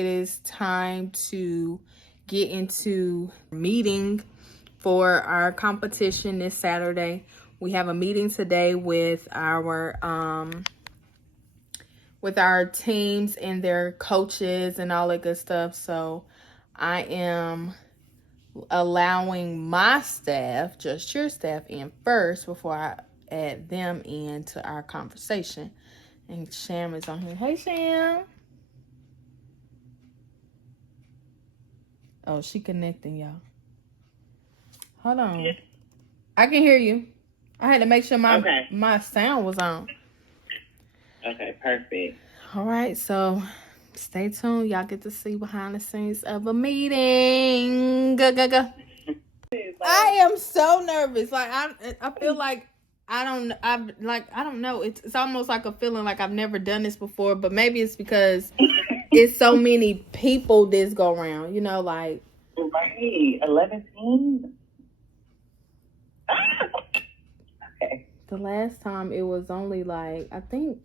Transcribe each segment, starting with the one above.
It is time to get into meeting for our competition this Saturday. We have a meeting today with our teams and their coaches and all that good stuff. So I am allowing my staff, Jus Cheer staff, in first before I add them into our conversation. And Sham is on here. Hey, Sham. Oh, she connecting, y'all. Hold on. I can hear you. I had to make sure my sound was on. Okay, perfect. All right, so stay tuned. Y'all get to see behind the scenes of a meeting. Go. I am so nervous. Like I feel like I don't know. It's almost like a feeling like I've never done this before, but maybe it's because it's so many people this go around, you know, like right, 11 teams. Okay. The last time it was only like I think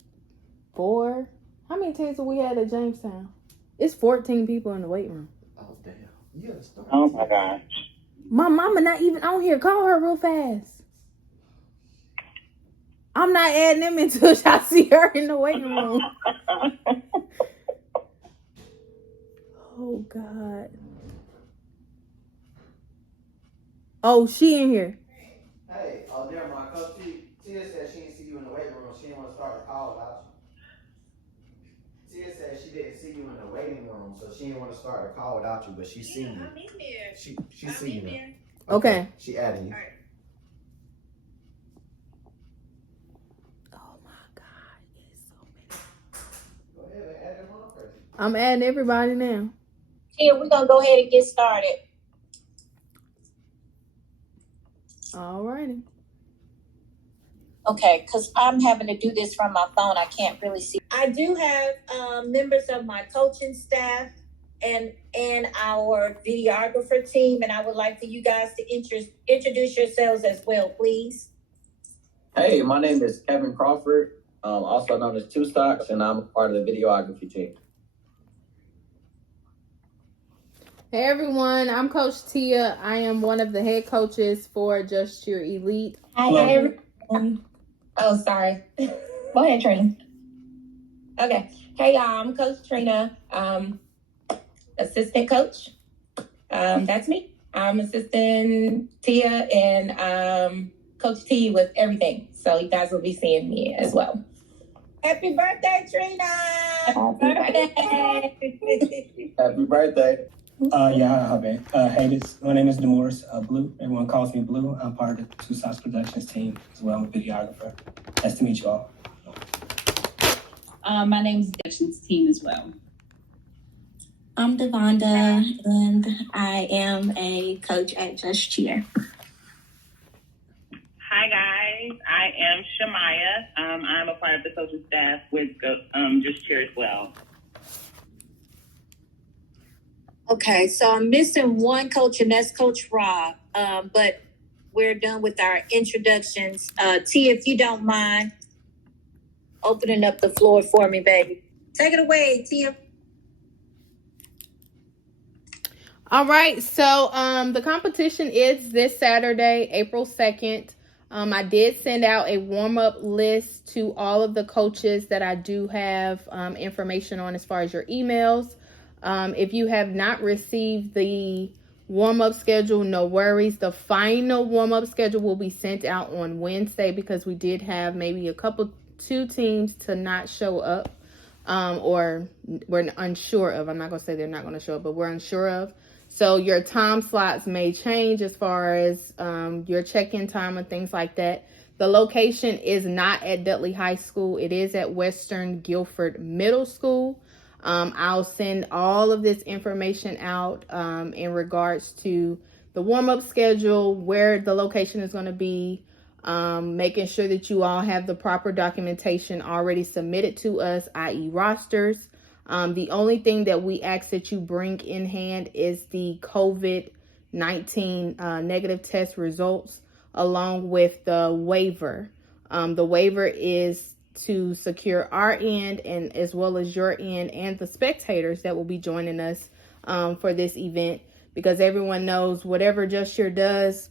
4. How many teams have we had at Jamestown? It's 14 people in the weight room. Oh damn. You gotta start. Oh my gosh. My mama not even on here. Call her real fast. I'm not adding them until I see her in the waiting room. Oh, God. Oh, she in here. Hey, never mind. Coach Tia said she didn't see you in the weight room. She didn't want to start the call without you. Tia said she didn't see you in the waiting room, so she didn't want to start the call without you, but she seen you. I'm in there. She see you now. Okay. She added you. All right. Oh, my God. It's so many. Go ahead and add them on first. I'm adding everybody now. Here, we're going to go ahead and get started. All righty. Okay, because I'm having to do this from my phone. I can't really see. I do have members of my coaching staff and our videographer team, and I would like for you guys to introduce yourselves as well, please. Hey, my name is Kevin Crawford, also known as Two Stocks, and I'm a part of the videography team. Hey, everyone. I'm Coach Tia. I am one of the head coaches for Jus Cheer Elite. Hi, everyone. Oh, sorry. Go ahead, Trina. Okay. Hey, y'all. I'm Coach Trina, assistant coach. That's me. I'm assistant Tia and Coach T with everything. So you guys will be seeing me as well. Happy birthday, Trina! Happy birthday! Happy birthday. Hey, my name is Demorris Blue. Everyone calls me Blue. I'm part of the Two Stocks Productions team as well. I'm a videographer. Nice to meet you all. My name is Productions team as well. I'm Devonda, and I am a coach at Jus Cheer. Hi guys, I am Shamaya. I'm a part of the coaching staff with Jus Cheer as well. Okay, so I'm missing one coach, and that's Coach Rob. But we're done with our introductions. T, if you don't mind opening up the floor for me, baby. Take it away, Tia. All right, so the competition is this Saturday, April 2nd. I did send out a warm-up list to all of the coaches that I do have information on as far as your emails. If you have not received the warm-up schedule, no worries. The final warm-up schedule will be sent out on Wednesday because we did have maybe 2 teams to not show up or we're unsure of. I'm not going to say they're not going to show up, but we're unsure of. So your time slots may change as far as your check-in time and things like that. The location is not at Dudley High School. It is at Western Guilford Middle School. I'll send all of this information out in regards to the warm-up schedule, where the location is going to be, making sure that you all have the proper documentation already submitted to us, i.e. rosters. The only thing that we ask that you bring in hand is the COVID-19 negative test results along with the waiver. The waiver is to secure our end and as well as your end and the spectators that will be joining us for this event, because everyone knows whatever Jus Cheer does,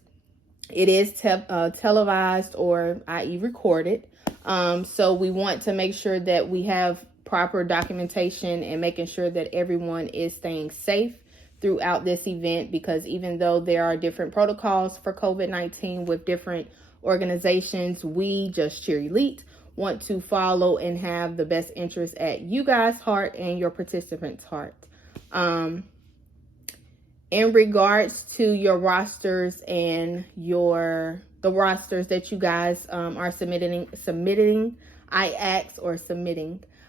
it is televised or i.e. recorded. So we want to make sure that we have proper documentation and making sure that everyone is staying safe throughout this event, because even though there are different protocols for COVID-19 with different organizations, we Jus Cheer Elite want to follow and have the best interest at you guys' heart and your participants' heart. In regards to your rosters and the rosters that you guys are submitting,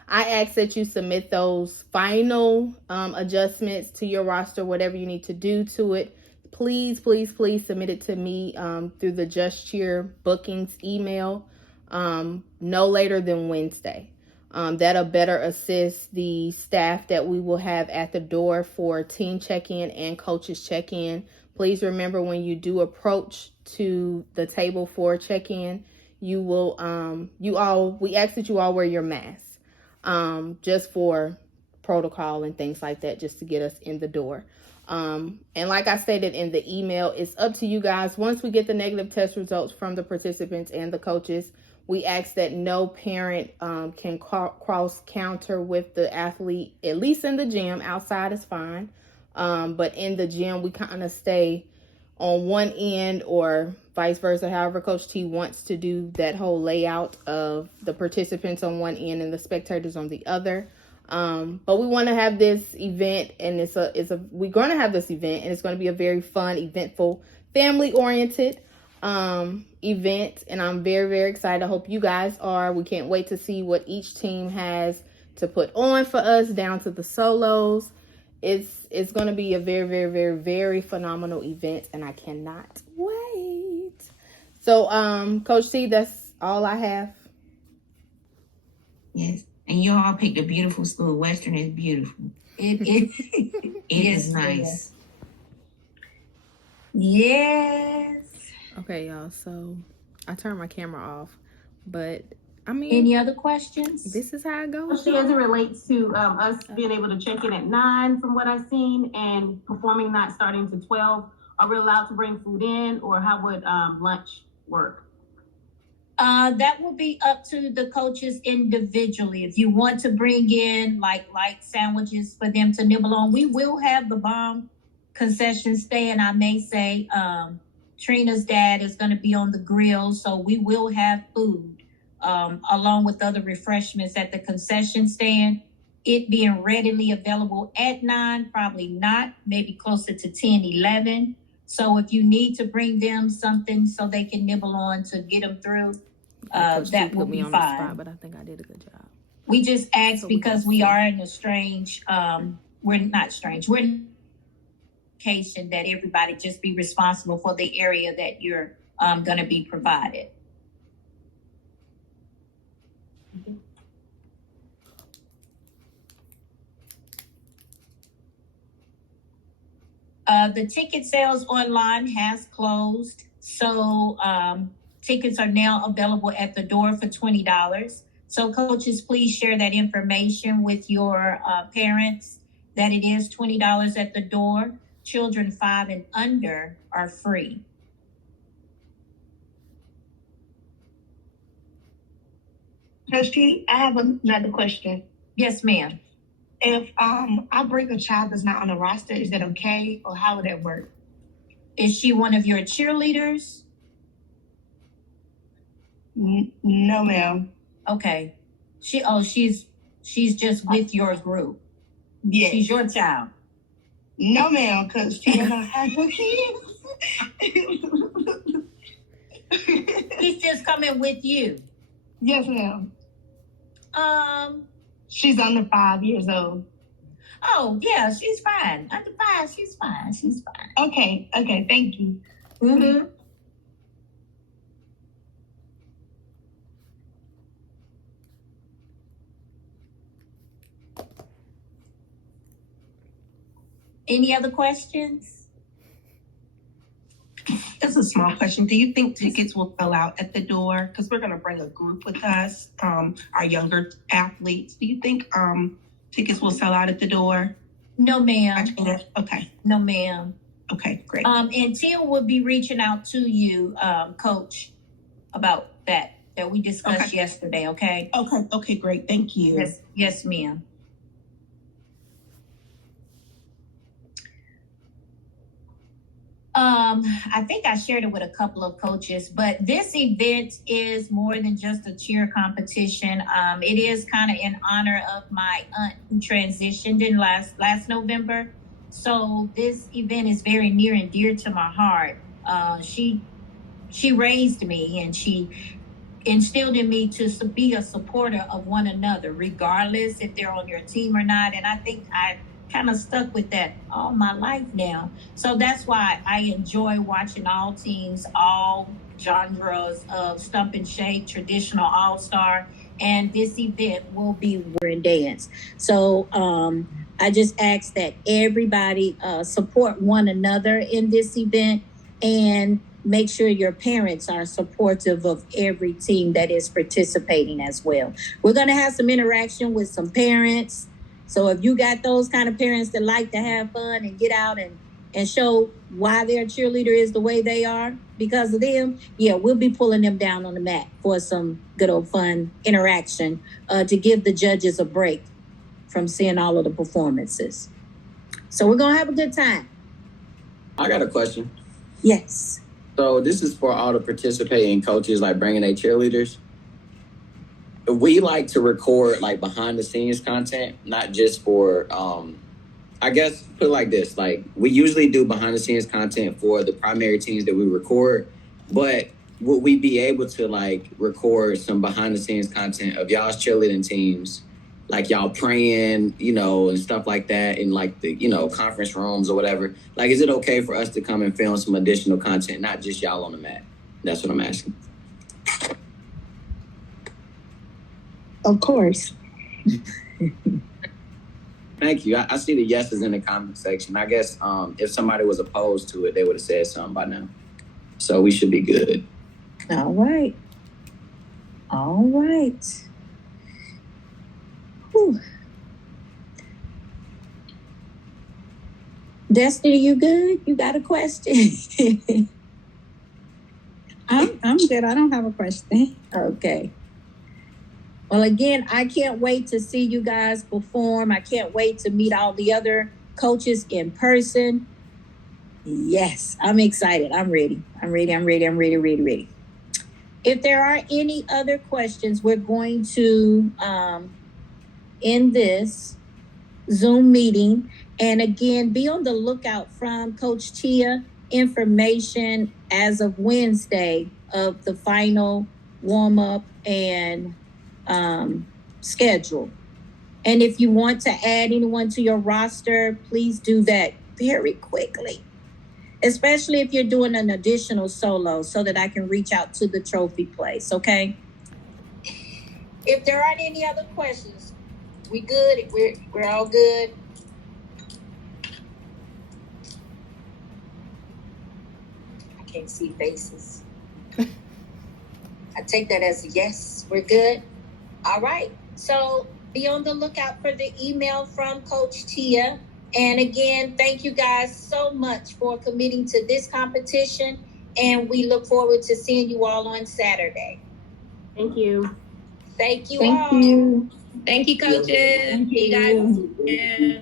I ask that you submit those final adjustments to your roster, whatever you need to do to it. Please submit it to me through the Jus Cheer bookings email no later than Wednesday. That'll better assist the staff that we will have at the door for team check-in and coaches check-in. Please remember, when you do approach to the table for check-in, you will we ask that you all wear your mask just for protocol and things like that, just to get us in the door. And like I stated in the email, it's up to you guys. Once we get the negative test results from the participants and the coaches, we ask that no parent can cross counter with the athlete, at least in the gym. Outside is fine. But in the gym, we kind of stay on one end or vice versa. However, Coach T wants to do that whole layout of the participants on one end and the spectators on the other. But we want to have this event, and we're going to have this event, and it's going to be a very fun, eventful, family-oriented event, and I'm very, very excited. I hope you guys are. We can't wait to see what each team has to put on for us, down to the solos. It's going to be a very, very, very, very phenomenal event, and I cannot wait. So, Coach T, that's all I have. Yes, and you all picked a beautiful school. Western is beautiful. It is nice. Yes. Okay, y'all, so I turned my camera off, but I mean, Any other questions? this is how it goes. Especially as it relates to us being able to check in at 9 from what I've seen, and performing not starting to 12. Are we allowed to bring food in, or how would lunch work? That will be up to the coaches individually. If you want to bring in like sandwiches for them to nibble on, we will have the bomb concession stand. I may say Trina's dad is going to be on the grill, so we will have food along with other refreshments at the concession stand. It being readily available at 9, probably not, maybe closer to 10, 11. So if you need to bring them something so they can nibble on to get them through, that will be fine. Spot, but I think I did a good job. We just asked because we are in a strange, we're not strange, we're in location that everybody just be responsible for the area that you're going to be provided. The ticket sales online has closed, so tickets are now available at the door for $20. So coaches, please share that information with your parents that it is $20 at the door. Children 5 and under are free. Coach T, I have another question. Yes, ma'am. If I bring a child that's not on the roster, is that okay, or how would that work? Is she one of your cheerleaders? No, ma'am. Okay. She's just with your group. Yes. She's your child. No, ma'am, Coach T, I don't have no kids. He's just coming with you. Yes, ma'am. She's under 5 years old. Oh, yeah, she's fine. Under 5, she's fine. She's fine. Okay, thank you. Mm-hmm. Any other questions? It's a small question. Do you think tickets will sell out at the door? Because we're going to bring a group with us, our younger athletes. Do you think tickets will sell out at the door? No, ma'am. Okay. No, ma'am. Okay, great. And Tia will be reaching out to you, Coach, about that we discussed yesterday, okay? Okay, great. Thank you. Yes, ma'am. I think I shared it with a couple of coaches, but this event is more than just a cheer competition. It is kind of in honor of my aunt who transitioned in last November. So this event is very near and dear to my heart. She raised me and she instilled in me to be a supporter of one another, regardless if they're on your team or not. And I think I kind of stuck with that all my life now. So that's why I enjoy watching all teams, all genres of stump and shake, traditional, all-star, and this event will be and dance. So I just ask that everybody support one another in this event and make sure your parents are supportive of every team that is participating as well. We're going to have some interaction with some parents. So if you got those kind of parents that like to have fun and get out and show why their cheerleader is the way they are because of them, yeah, we'll be pulling them down on the mat for some good old fun interaction to give the judges a break from seeing all of the performances. So we're going to have a good time. I got a question. Yes. So this is for all the participating coaches, like bringing their cheerleaders. We like to record like behind the scenes content, not just for, I guess put it like this, like we usually do behind the scenes content for the primary teams that we record, but would we be able to like record some behind the scenes content of y'all's cheerleading teams, like y'all praying, you know, and stuff like that in like the, you know, conference rooms or whatever? Like, is it okay for us to come and film some additional content, not just y'all on the mat? That's what I'm asking. Of course. Thank you. I see the yeses in the comment section. I guess if somebody was opposed to it, they would have said something by now. So we should be good. All right. All right. Whew. Destiny, you good? You got a question? I'm good. I don't have a question. Okay. Well, again, I can't wait to see you guys perform. I can't wait to meet all the other coaches in person. Yes, I'm excited. I'm ready. If there are any other questions, we're going to end this Zoom meeting. And again, be on the lookout from Coach Tia information as of Wednesday of the final warm-up and schedule. And if you want to add anyone to your roster, please do that very quickly, especially if you're doing an additional solo so that I can reach out to the trophy place, okay? If there aren't any other questions, we good? We're all good? I can't see faces. I take that as a yes, we're good? All right, so be on the lookout for the email from Coach Tia. And again, thank you guys so much for committing to this competition. And we look forward to seeing you all on Saturday. Thank you. Thank you Thank all. you. Thank you, coaches. Thank You guys. Yeah.